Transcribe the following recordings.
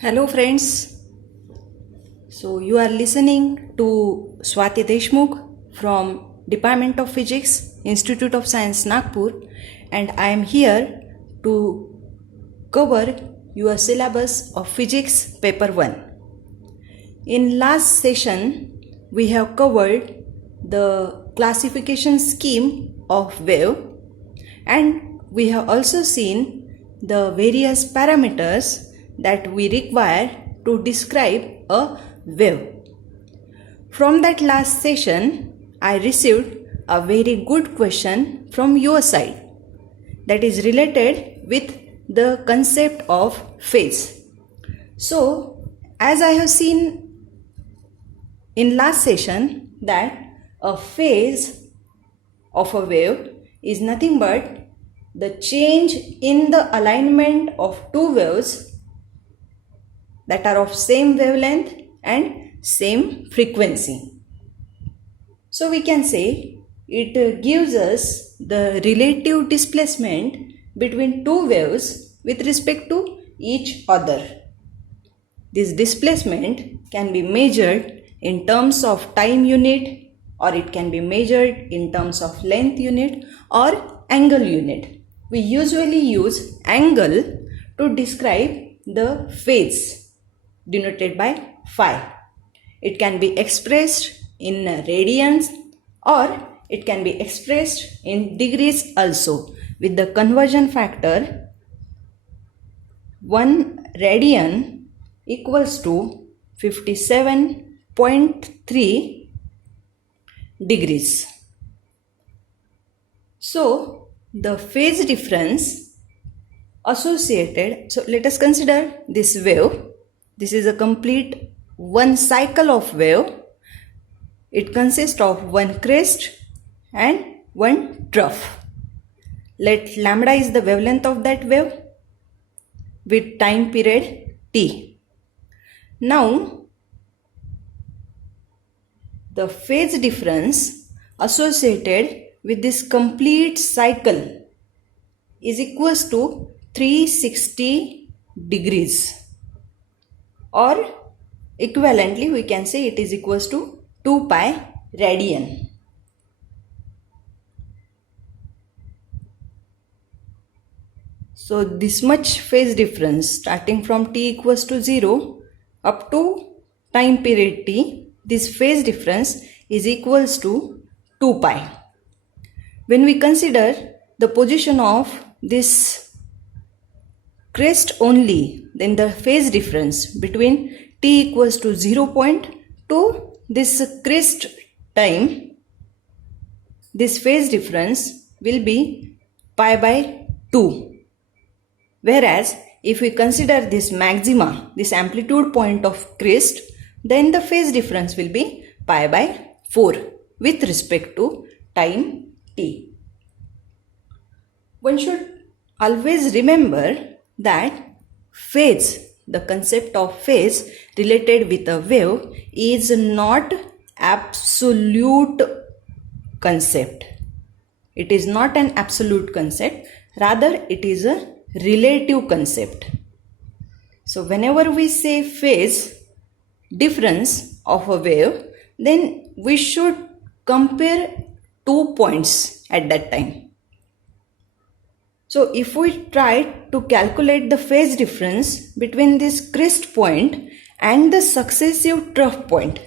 Hello friends. So you are listening to Swati Deshmukh from Department of Physics, Institute of Science, Nagpur, and I am here to cover your syllabus of Physics Paper 1. In last session, we have covered the classification scheme of wave, and we have also seen the various parameters that we require to describe a wave. From that last session, I received a very good question from your side that is related with the concept of phase. So, as I have seen in last session that a phase of a wave is nothing but the change in the alignment of two waves that are of same wavelength and same frequency. So we can say it gives us the relative displacement between two waves with respect to each other. This displacement can be measured in terms of time unit, or it can be measured in terms of length unit or angle unit. We usually use angle to describe the phase denoted by phi. It can be expressed in radians or it can be expressed in degrees also, with the conversion factor 1 radian equals to 57.3 degrees. So the phase difference associated, so let us consider this wave. This is a complete one cycle of wave. It consists of one crest and one trough. Let lambda is the wavelength of that wave with time period t. Now, the phase difference associated with this complete cycle is equals to 360 degrees. Or equivalently we can say it is equals to 2 pi radian. So this much phase difference starting from t equals to 0 up to time period t, this phase difference is equals to 2 pi. When we consider the position of this crest only, then the phase difference between t equals to 0 point to this crest time, this phase difference will be pi by 2. Whereas if we consider this maxima, this amplitude point of crest, then the phase difference will be pi by 4 with respect to time t. One should always remember that phase, the concept of phase related with a wave, is not absolute concept. It is not an absolute concept, rather it is a relative concept. So whenever we say phase difference of a wave, then we should compare 2 points at that time. So if we try to calculate the phase difference between this crest point and the successive trough point,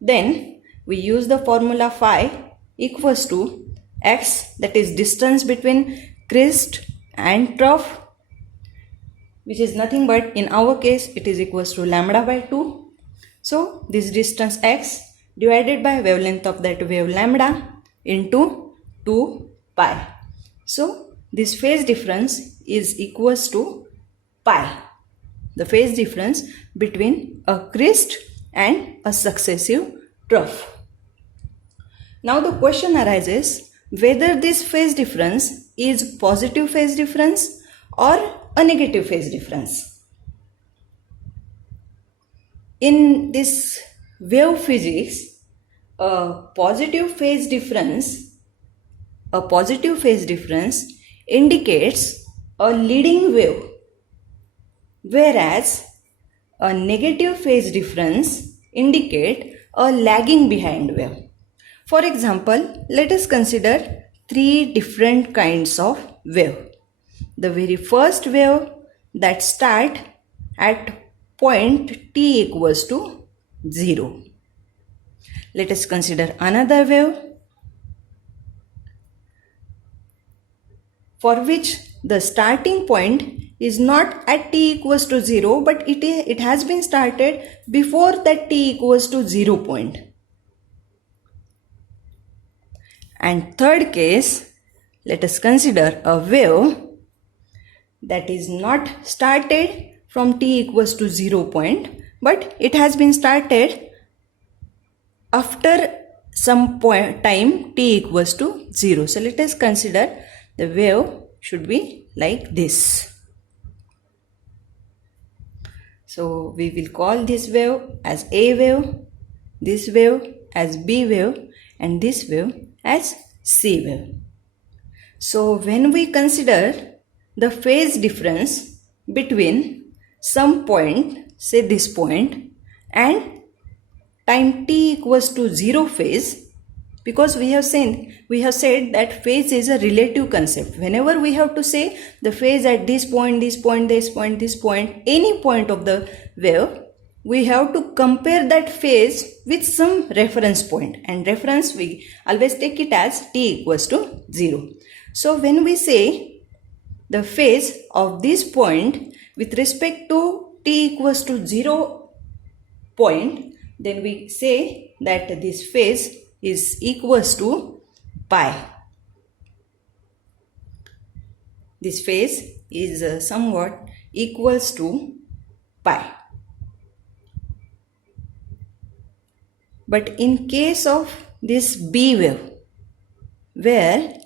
then we use the formula phi equals to x, that is distance between crest and trough, which is nothing but in our case it is equals to lambda by 2. So this distance x divided by wavelength of that wave lambda into 2 pi. So this phase difference is equals to pi, the phase difference between a crest and a successive trough. Now the question arises whether this phase difference is positive phase difference or a negative phase difference. In this wave physics, a positive phase difference indicates a leading wave whereas a negative phase difference indicate a lagging behind wave. For example, let us consider three different kinds of wave. The very first wave that start at point t equals to 0. Let us consider another wave for which the starting point is not at t equals to 0, but it has been started before that t equals to 0 point. And third case, let us consider a wave that is not started from t equals to 0 point, but it has been started after some point time t equals to 0. So let us consider the wave should be like this. So we will call this wave as A wave, this wave as B wave, and this wave as C wave. So when we consider the phase difference between some point, say this point, and time t equals to 0 phase, because we have said that phase is a relative concept. Whenever we have to say the phase at this point, this point, this point, this point, any point of the wave, we have to compare that phase with some reference point, and reference we always take it as t equals to 0. So when we say the phase of this point with respect to t equals to 0 point, then we say that this phase is equals to pi. This phase is somewhat equals to pi. But in case of this B wave, where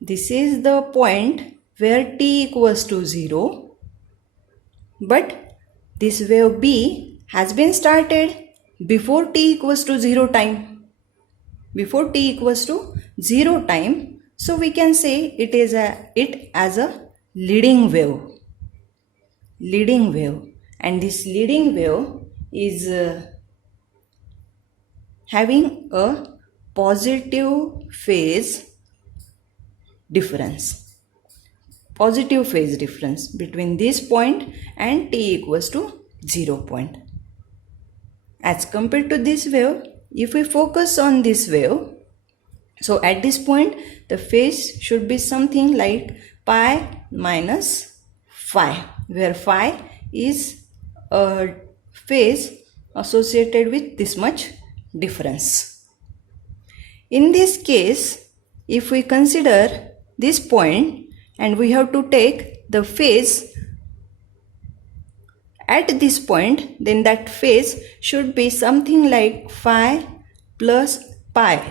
this is the point where t equals to 0, but this wave B has been started before t equals to 0 time. Before t equals to 0 time, so we can say it as a leading wave. Leading wave, and this leading wave is having a positive phase difference. Positive phase difference between this point and t equals to 0 point. As compared to this wave, if we focus on this wave, so at this point the phase should be something like pi minus phi, where phi is a phase associated with this much difference. In this case, if we consider this point and we have to take the phase at this point, then that phase should be something like phi plus pi.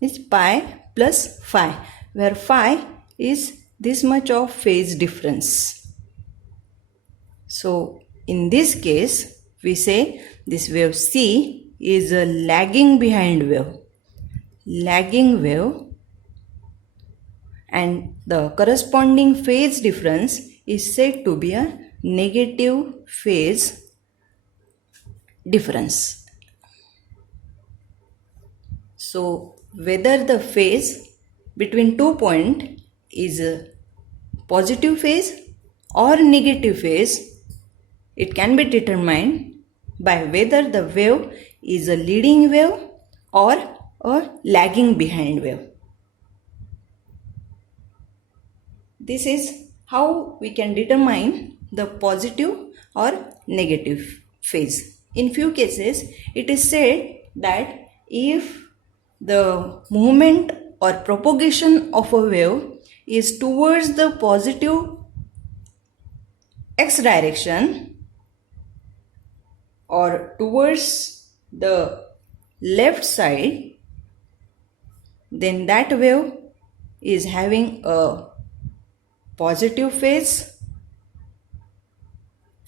It's pi plus phi, where phi is this much of phase difference. So in this case, we say this wave C is a lagging behind wave. Lagging wave, and the corresponding phase difference is said to be a negative phase difference. So whether the phase between 2 points is a positive phase or negative phase, it can be determined by whether the wave is a leading wave or a lagging behind wave. This is how we can determine the positive or negative phase. In few cases, it is said that if the movement or propagation of a wave is towards the positive x direction or towards the left side, then that wave is having a positive phase.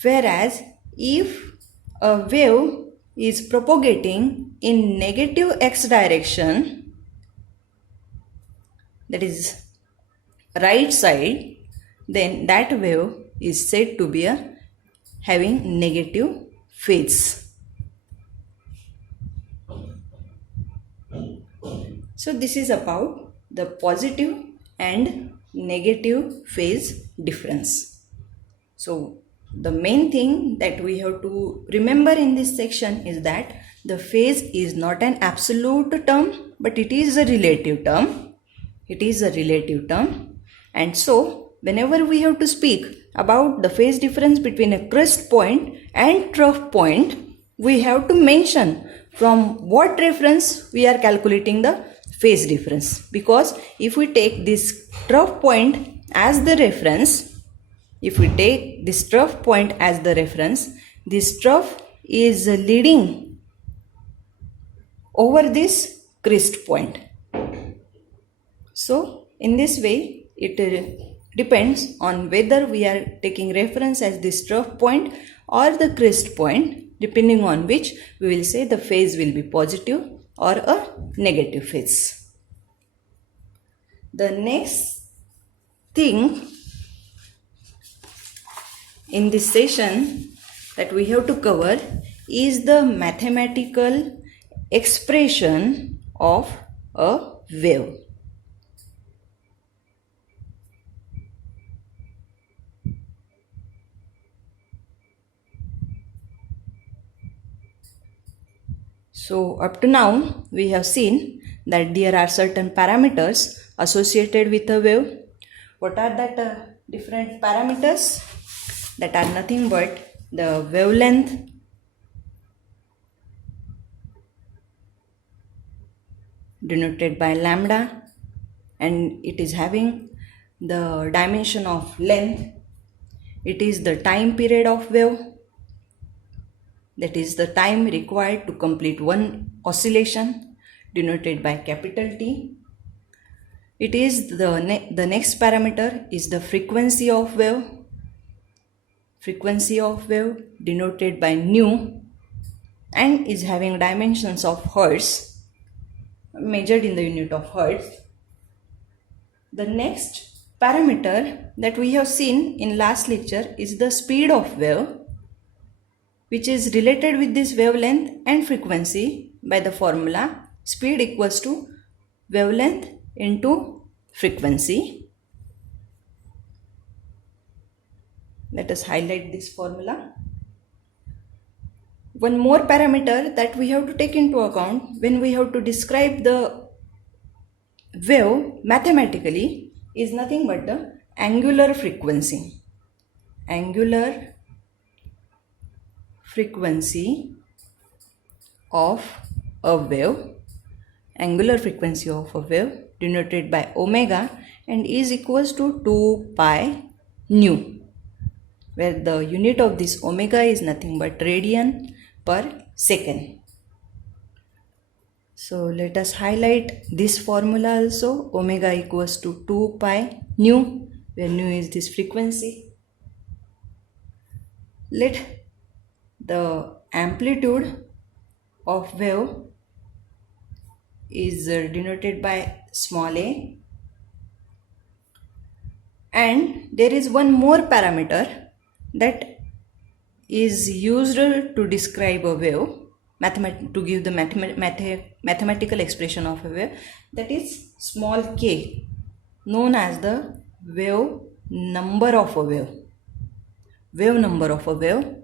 Whereas if a wave is propagating in negative x direction, that is right side, then that wave is said to be a having negative phase. So this is about the positive and negative phase difference. So the main thing that we have to remember in this section is that the phase is not an absolute term, but it is a relative term. It is a relative term. And so whenever we have to speak about the phase difference between a crest point and trough point, we have to mention from what reference we are calculating the phase difference. Because if we take this trough point as the reference, this trough is leading over this crest point. So in this way, it depends on whether we are taking reference as this trough point or the crest point, depending on which we will say the phase will be positive or a negative phase. The next thing in this session that we have to cover is the mathematical expression of a wave. So up to now we have seen that there are certain parameters associated with a wave. What are that different parameters? That are nothing but the wavelength, denoted by lambda, and it is having the dimension of length. It is the time period of wave, that is the time required to complete one oscillation, denoted by capital T. It is the next parameter is the frequency of wave, denoted by nu, and is having dimensions of hertz, measured in the unit of hertz. The next parameter that we have seen in last lecture is the speed of wave, which is related with this wavelength and frequency by the formula speed equals to wavelength into frequency. Let us highlight this formula. One more parameter that we have to take into account when we have to describe the wave mathematically is nothing but the angular frequency. Angular frequency of a wave, denoted by omega, and is equals to 2 pi nu, where the unit of this omega is nothing but radian per second. So let us highlight this formula also. Omega equals to 2 pi nu, where nu is this frequency. Let the amplitude of wave is denoted by small a, and there is one more parameter that is used to describe a wave, to give the mathematical expression of a wave, that is small k, known as the wave number of a wave.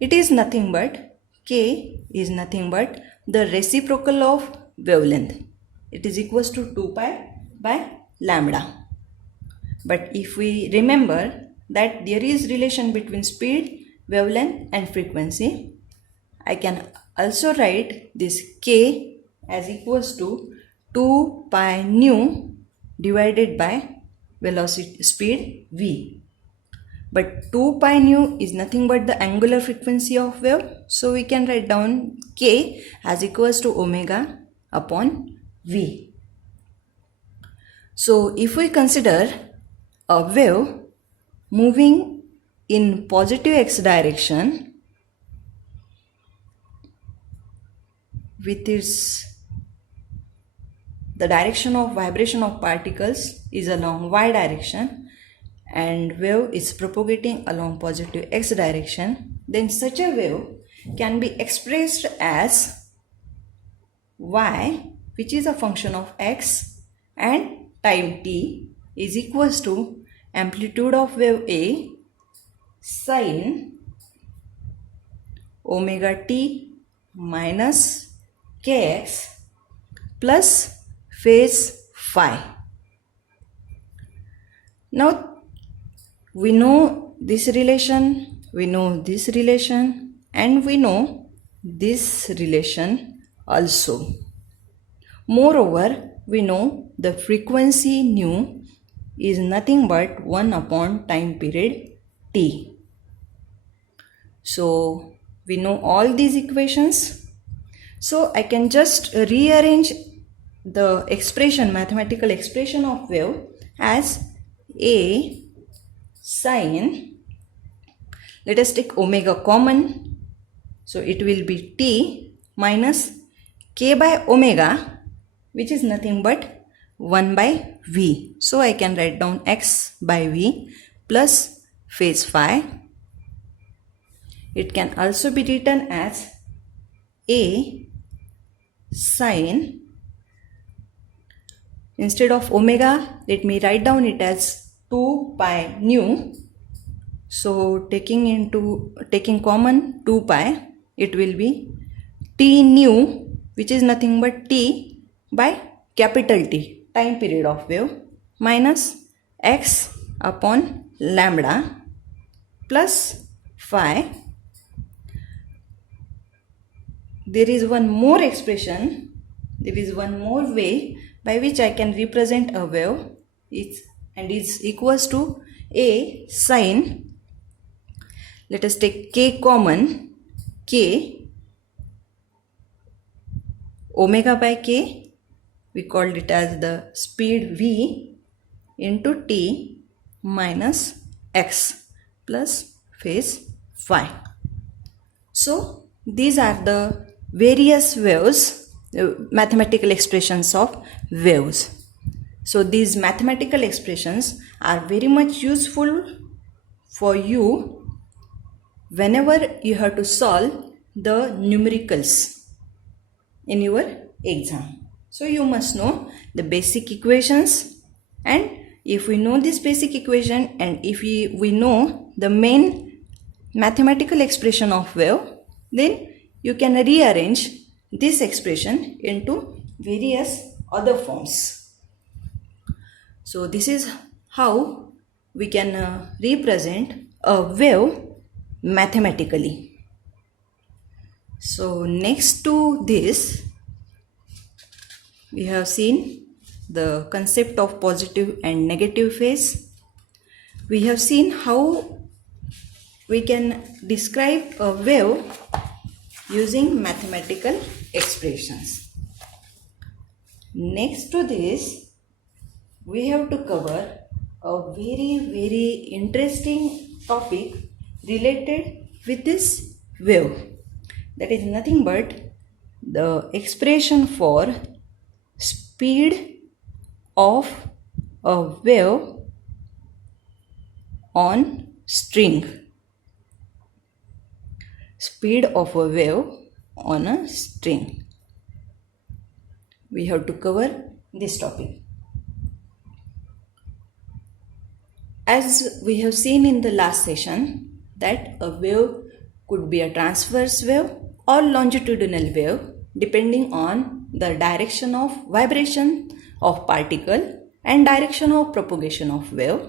It is nothing but, k is nothing but the reciprocal of wavelength. It is equals to 2 pi by lambda. But if we remember that there is relation between speed, wavelength and frequency, I can also write this k as equals to 2 pi nu divided by velocity speed v. But 2 pi nu is nothing but the angular frequency of wave, so we can write down k as equals to omega upon v. So if we consider a wave moving in positive x direction with the direction of vibration of particles is along y direction, and wave is propagating along positive x direction, then such a wave can be expressed as y, which is a function of x, and time t is equals to amplitude of wave A sine omega t minus kx plus phase phi. Now we know this relation, we know this relation, and we know this relation also. Moreover, we know the frequency nu is nothing but 1 upon time period t. So we know all these equations. So I can just rearrange the expression, mathematical expression of wave as A sine, let us take omega common, so it will be t minus k by omega, which is nothing but 1 by v. So I can write down x by v plus phase phi. It can also be written as A sine, instead of omega, let me write down it as 2 pi nu. So taking common 2 pi, it will be t nu, which is nothing but t by capital T, time period of wave, minus x upon lambda plus phi. There is one more expression, there is one more way by which I can represent a wave, and it's equals to A sine, let us take k common, k omega by k, we called it as the speed v, into t minus x plus phase phi. So these are the various waves, mathematical expressions of waves. So these mathematical expressions are very much useful for you whenever you have to solve the numericals in your exam. So you must know the basic equations, and if we know this basic equation and if we know the main mathematical expression of wave, then you can rearrange this expression into various other forms. So this is how we can represent a wave mathematically. So next to this, we have seen the concept of positive and negative phase. We have seen how we can describe a wave using mathematical expressions. Next to this, we have to cover a very interesting topic related with this wave. That is nothing but the expression for speed of a wave on string. Speed of a wave on a string. We have to cover this topic. As we have seen in the last session, that a wave could be a transverse wave or longitudinal wave depending on the direction of vibration of particle and direction of propagation of wave.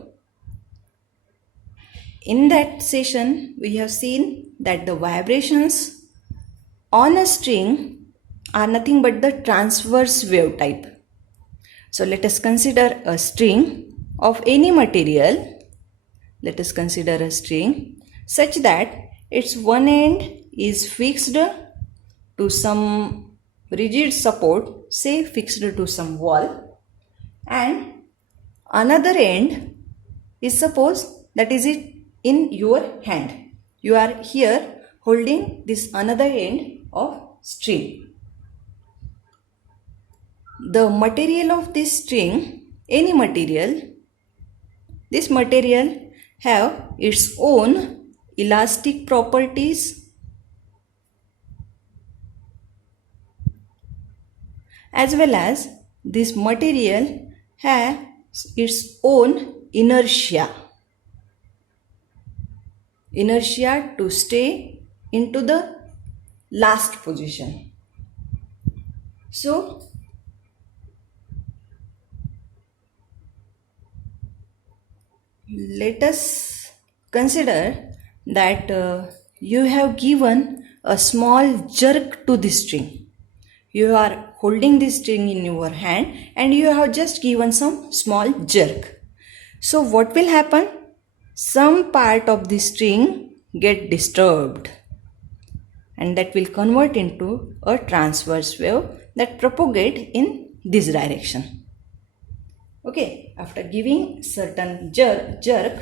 In that session, we have seen that the vibrations on a string are nothing but the transverse wave type. So let us consider a string of any material. Let us consider a string such that its one end is fixed to some rigid support, say fixed to some wall, and another end is, suppose that is it in your hand. You are here holding this another end of string. The material of this string, any material, this material have its own elastic properties as well as this material has its own inertia to stay into the last position. So let us consider that you have given a small jerk to the string. You are holding the string in your hand and you have just given some small jerk. So what will happen? Some part of the string get disturbed and that will convert into a transverse wave that propagate in this direction. Okay, after giving certain jerk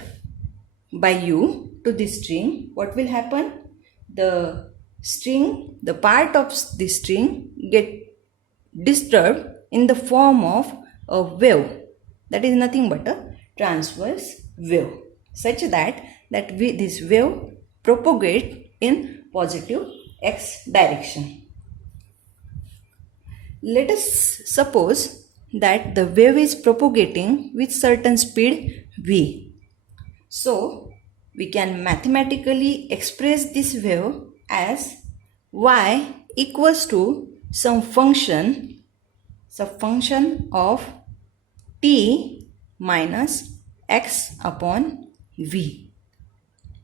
by you to the string, what will happen? The part of the string get disturbed in the form of a wave, that is nothing but a transverse wave, such that this wave propagate in positive x direction. Let us suppose that the wave is propagating with certain speed v. So we can mathematically express this wave as y equals to some function of t minus x upon v.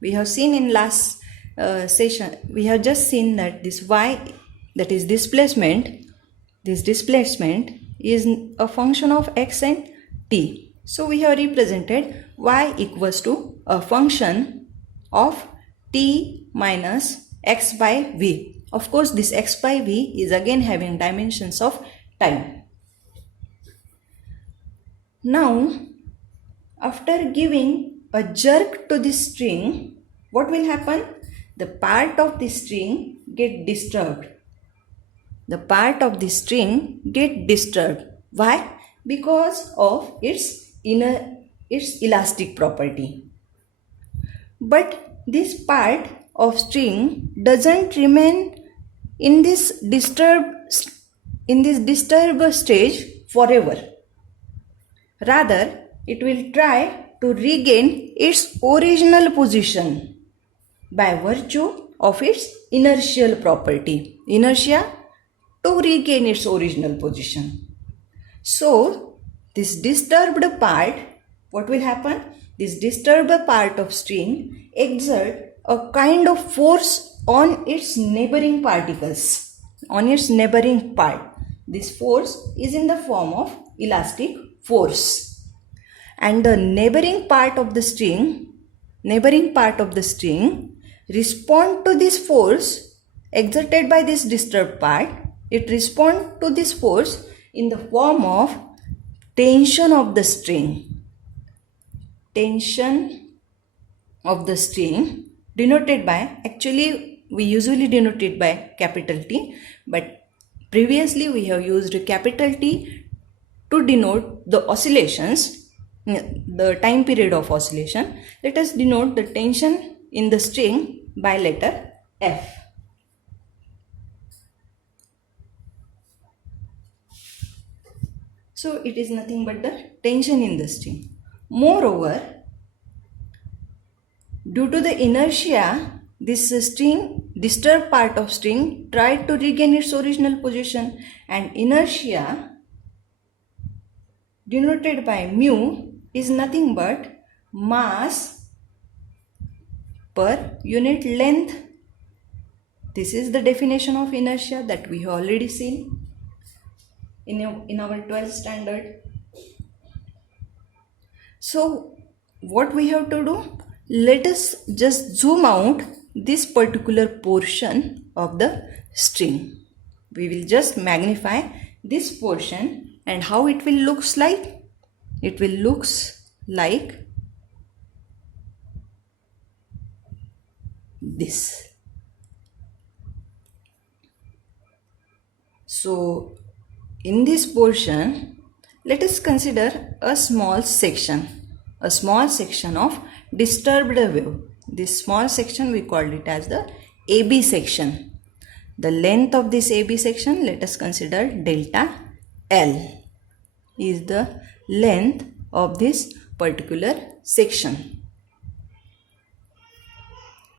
We have seen in last session, we have just seen that this y, that is displacement, is a function of x and t. So we have represented y equals to a function of t minus x by v. Of course, this x by v is again having dimensions of time. Now, after giving a jerk to this string, what will happen? The part of the string get disturbed. Why? Because of its elastic property. But this part of string doesn't remain in this disturbed stage forever. Rather, it will try to regain its original position by virtue of its inertial property. Inertia to regain its original position. So, this disturbed part, what will happen? This disturbed part of string exert a kind of force on its neighboring particles, on its neighboring part. This force is in the form of elastic force. And the neighboring part of the string respond to this force exerted by this disturbed part. It responds to this force in the form of tension of the string. Tension of the string denoted by, actually we usually denote it by capital T, but previously we have used capital T to denote the oscillations, the time period of oscillation. Let us denote the tension in the string by letter F. So it is nothing but the tension in the string. Moreover, due to the inertia, this disturbed part of string tried to regain its original position, and inertia denoted by mu is nothing but mass per unit length. This is the definition of inertia that we have already seen in our 12th standard. So what we have to do? Let us just zoom out this particular portion of the string. We will just magnify this portion, and how it will looks like? It will looks like this. So in this portion, let us consider a small section. a small section of disturbed wave. This small section we called it as the AB section. The length of this AB section, let us consider delta L is the length of this particular section.